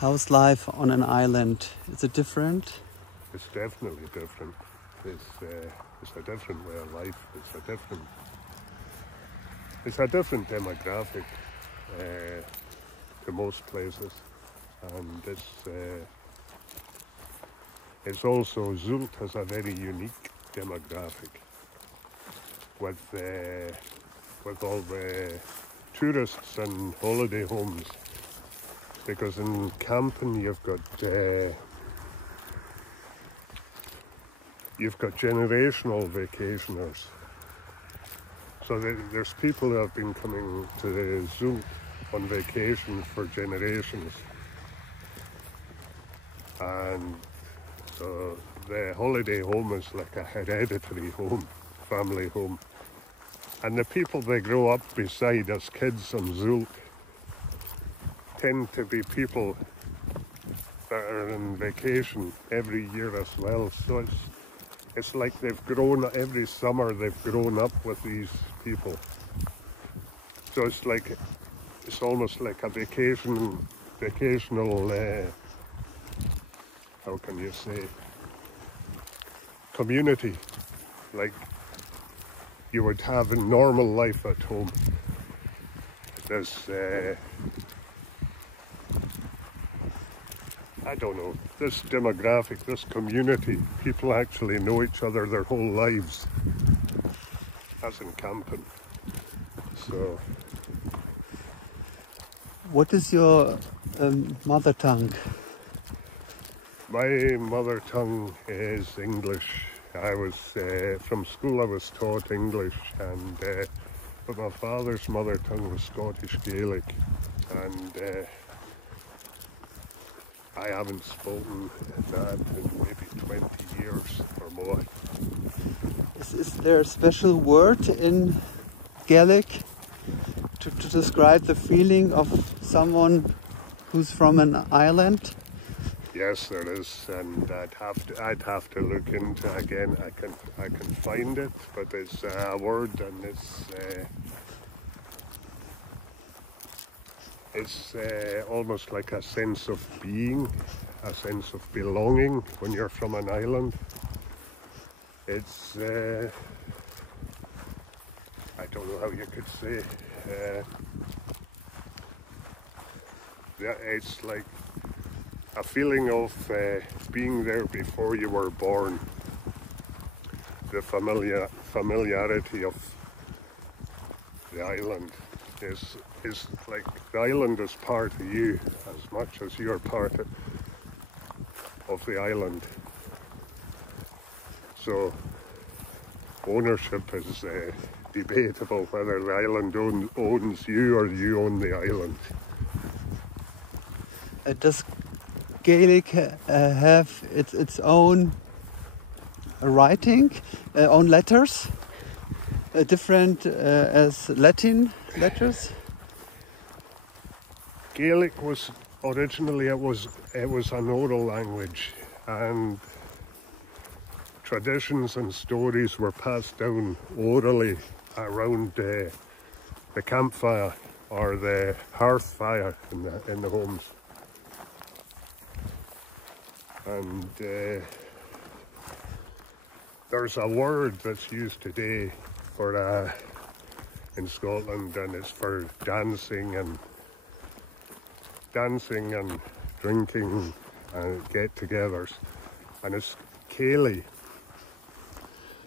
How's life on an island? Is it different? It's definitely different. It's a different way of life. It's a different demographic to most places, and it's also Sylt has a very unique demographic with all the tourists and holiday homes. Because in camping you've got generational vacationers. So there's people who have been coming to the zoo on vacation for generations, and so the holiday home is like a hereditary home, family home, and the people they grow up beside as kids on Sylt tend to be people that are on vacation every year as well. So it's like they've grown, every summer they've grown up with these people. So it's almost like a vacational, how can you say, community, like you would have in normal life at home. There's I don't know, this demographic, this community, people actually know each other their whole lives, as in camping. So, what is your mother tongue? my mother tongue is English. I was, from school I was taught English, but my father's mother tongue was Scottish Gaelic, and I haven't spoken that in maybe 20 years or more. Is there a special word in Gaelic to describe the feeling of someone who's from an island? Yes, there is, and I'd have to look into it again. I can find it, but it's a word, and it's almost like a sense of being, a sense of belonging when you're from an island. It's, I don't know how you could say, yeah, it's like a feeling of being there before you were born. The familiarity of the island is like the island is part of you as much as you're part of the island. So ownership is debatable, whether the island owns you or you own the island. Does Gaelic have its own writing, own letters, different as Latin letters? Gaelic was originally it was an oral language, and traditions and stories were passed down orally around the campfire or the hearth fire in the homes. And there's a word that's used today for in Scotland, and it's for dancing and drinking and get-togethers, and it's Ceilidh.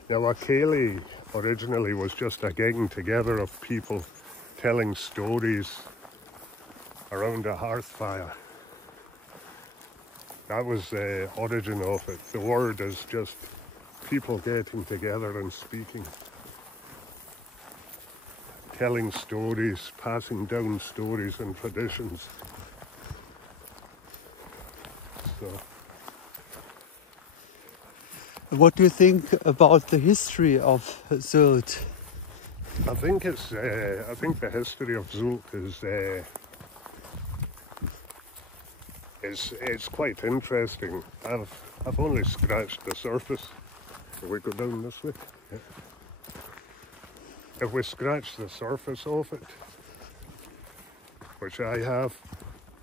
Now, a Ceilidh originally was just a getting together of people telling stories around a hearth fire. That was the origin of it. The word is just people getting together and speaking, telling stories, passing down stories and traditions. So, what do you think about the history of Sylt? I think the history of Sylt is quite interesting. I've only scratched the surface. If we go down this way, yeah. If we scratch the surface of it, which I have,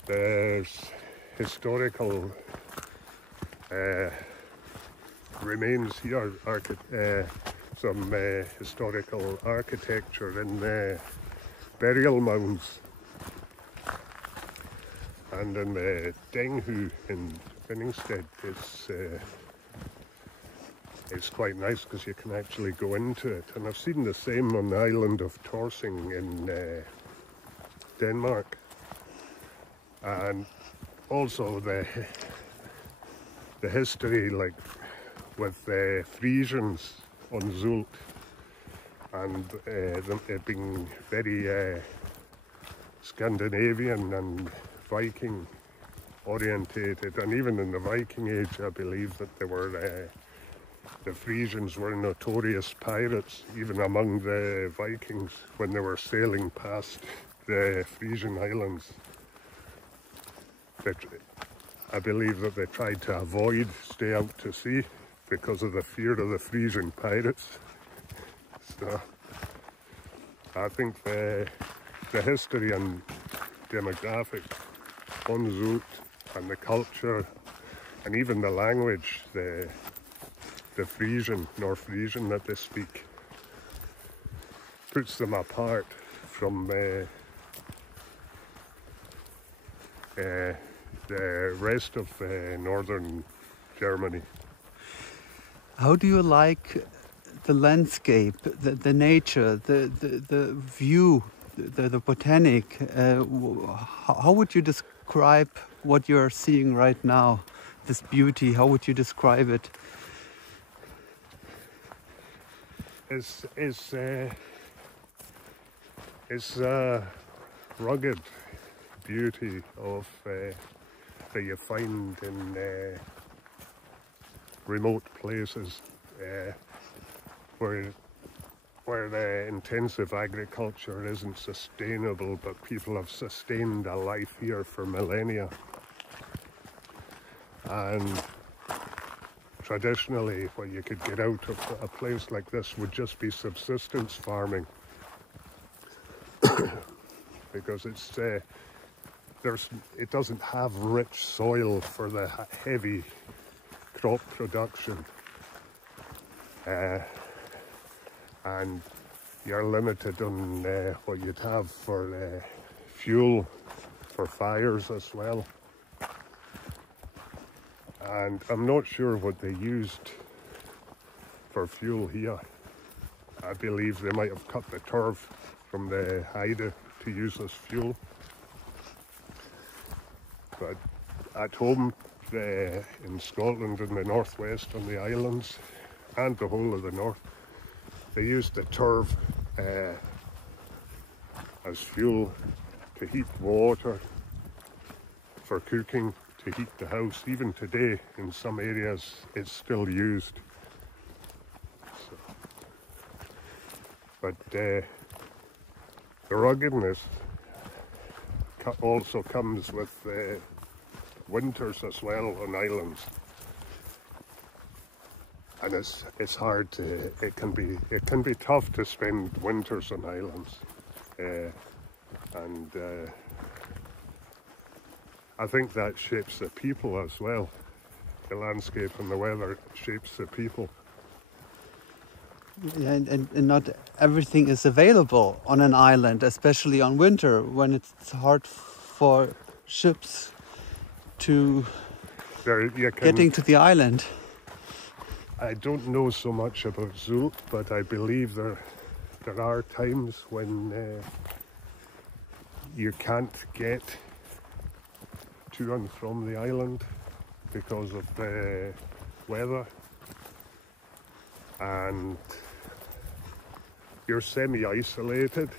there's historical remains here, some historical architecture in burial mounds. And in the Denghu in Finningsted, it's quite nice because you can actually go into it. And I've seen the same on the island of Torsing in Denmark. And also the history, like with the Frisians on Sylt, and it being very Scandinavian and Viking orientated, and even in the Viking age I believe that there were the Frisians were notorious pirates even among the Vikings when they were sailing past the Frisian islands. I believe that they tried to stay out to sea because of the fear of the Frisian pirates. So I think the history and demographic on Sylt and the culture and even the language, the Frisian, North Frisian that they speak, puts them apart from the rest of northern Germany. How do you like the landscape, the nature, the view, the botanic? How would you describe what you're seeing right now, this beauty? How would you describe it? It's rugged beauty of that you find in remote places where the intensive agriculture isn't sustainable, but people have sustained a life here for millennia. And traditionally, what you could get out of a place like this would just be subsistence farming, because it doesn't have rich soil for the heavy crop production, and you're limited on what you'd have for fuel for fires as well. And I'm not sure what they used for fuel here. I believe they might have cut the turf from the Heide to use as fuel. But at home in Scotland, in the northwest, on the islands, and the whole of the north, they used the turf as fuel to heat water, for cooking, to heat the house. Even today, in some areas, it's still used. So, but the ruggedness also comes with winters as well on islands, and it's hard to. It can be tough to spend winters on islands, and I think that shapes the people as well. The landscape and the weather shapes the people. Yeah, and not everything is available on an island, especially on winter when it's hard for ships to getting to the island. I don't know so much about Sylt, but I believe there are times when you can't get to and from the island because of the weather, and you're semi-isolated.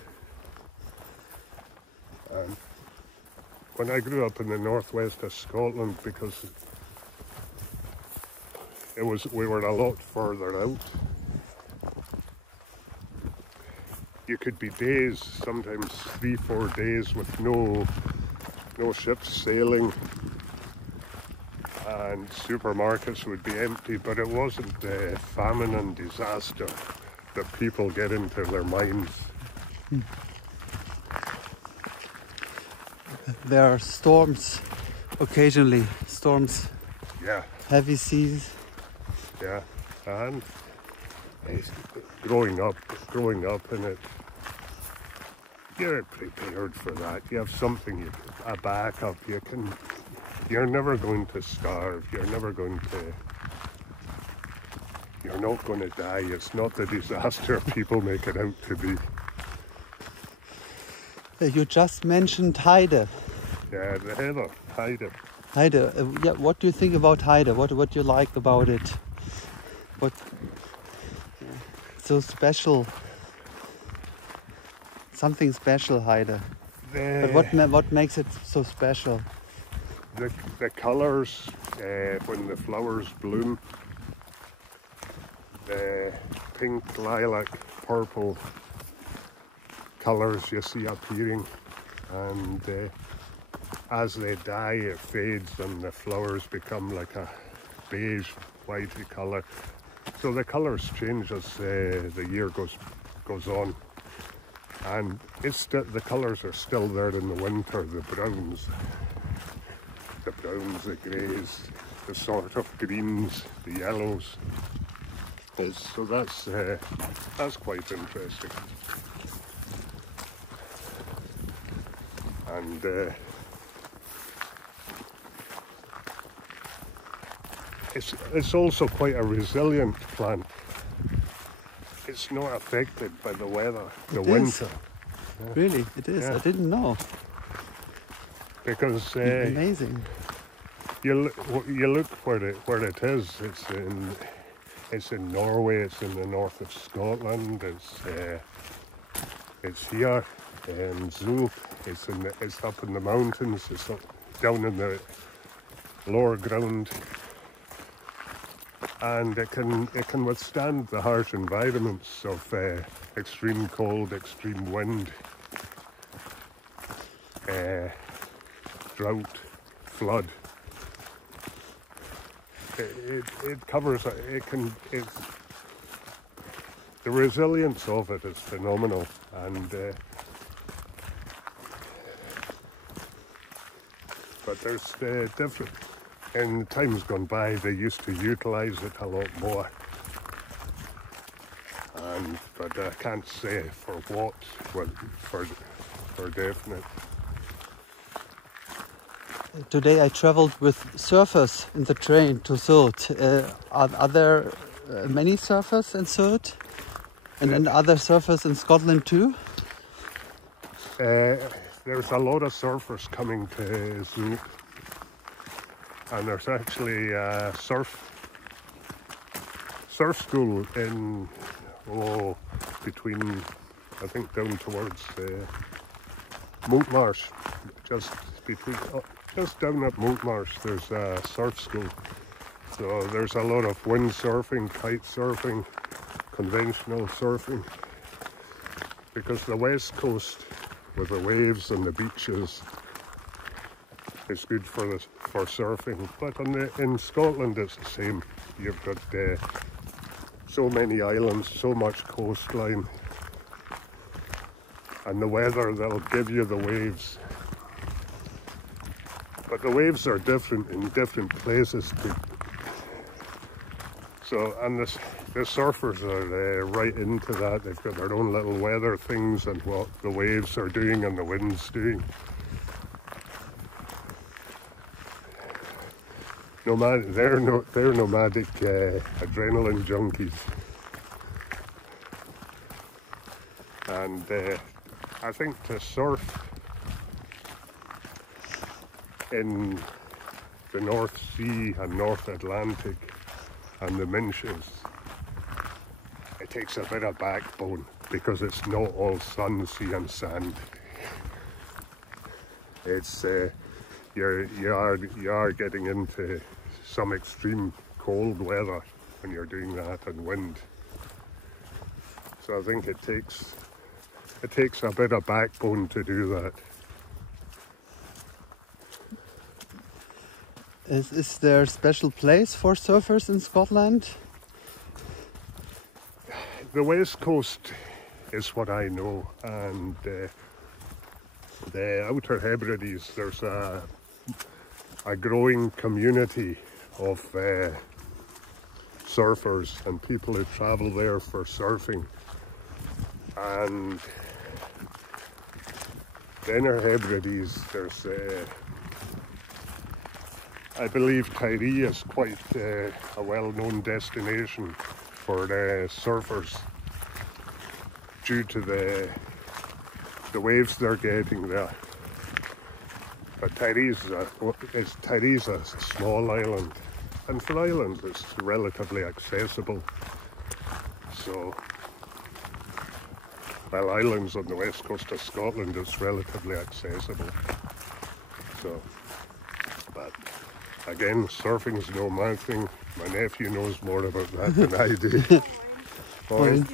And when I grew up in the northwest of Scotland, because we were a lot further out, you could be days, sometimes 3-4 days with no ships sailing, and supermarkets would be empty, but it wasn't the famine and disaster that people get into their minds. There are storms occasionally storms, Yeah, heavy seas. yeah. And it's growing up in it, you're prepared for that. You have something, a backup. You're never going to starve. You're not going to die. It's not the disaster people make it out to be. You just mentioned Heide. Yeah, the Heide. Heide, yeah, what do you think about Heide? What do you like about it? What so special? Something special, Heide. But what makes it so special? The colours when the flowers bloom, the pink, lilac, purple colours you see appearing, and as they die it fades and the flowers become like a beige, whitey colour. So the colours change as the year goes on, and the colours are still there in the winter. The browns, the greys, the sort of greens, the yellows. So that's quite interesting. And it's also quite a resilient plant. It's not affected by the weather, the wind. So. Yeah. Really, it is. Yeah. I didn't know. Because amazing. You look where it is. It's in Norway. It's in the north of Scotland. It's here in Sylt. It's up in the mountains. It's up, down in the lower ground, and it can withstand the harsh environments of extreme cold, extreme wind, drought, flood. It covers it. The resilience of it is phenomenal, and but there's different. In times gone by, they used to utilise it a lot more, but I can't say for what, for definite. Today I travelled with surfers in the train to Sylt. Are there many surfers in Sylt? And other surfers in Scotland too? There's a lot of surfers coming to Sylt. And there's actually a surf school in, between, I think down towards Montmarsh, just down at Montmarsh, there's a surf school. So there's a lot of windsurfing, kite surfing, conventional surfing, because the west coast with the waves and the beaches is good for surfing. But in Scotland it's the same. You've got so many islands, so much coastline, and the weather that'll give you the waves. But the waves are different in different places too. So, and the surfers are right into that. They've got their own little weather things and what the waves are doing and the wind's doing. They're nomadic adrenaline junkies. And I think to surf in the North Sea and North Atlantic and the Minches, it takes a bit of backbone, because it's not all sun, sea and sand. It's you are getting into some extreme cold weather when you're doing that, and wind. So I think it takes a bit of backbone to do that. Is there a special place for surfers in Scotland? The West Coast is what I know, and the Outer Hebrides, there's a a growing community of surfers and people who travel there for surfing. And the Inner Hebrides, there's I believe Heide is quite a well-known destination for the surfers due to the waves they're getting there. But Heide's a small island, and for islands it's relatively accessible. So, while islands on the west coast of Scotland is relatively accessible. So, but again, surfing's no my thing. My nephew knows more about that than I do. Fine.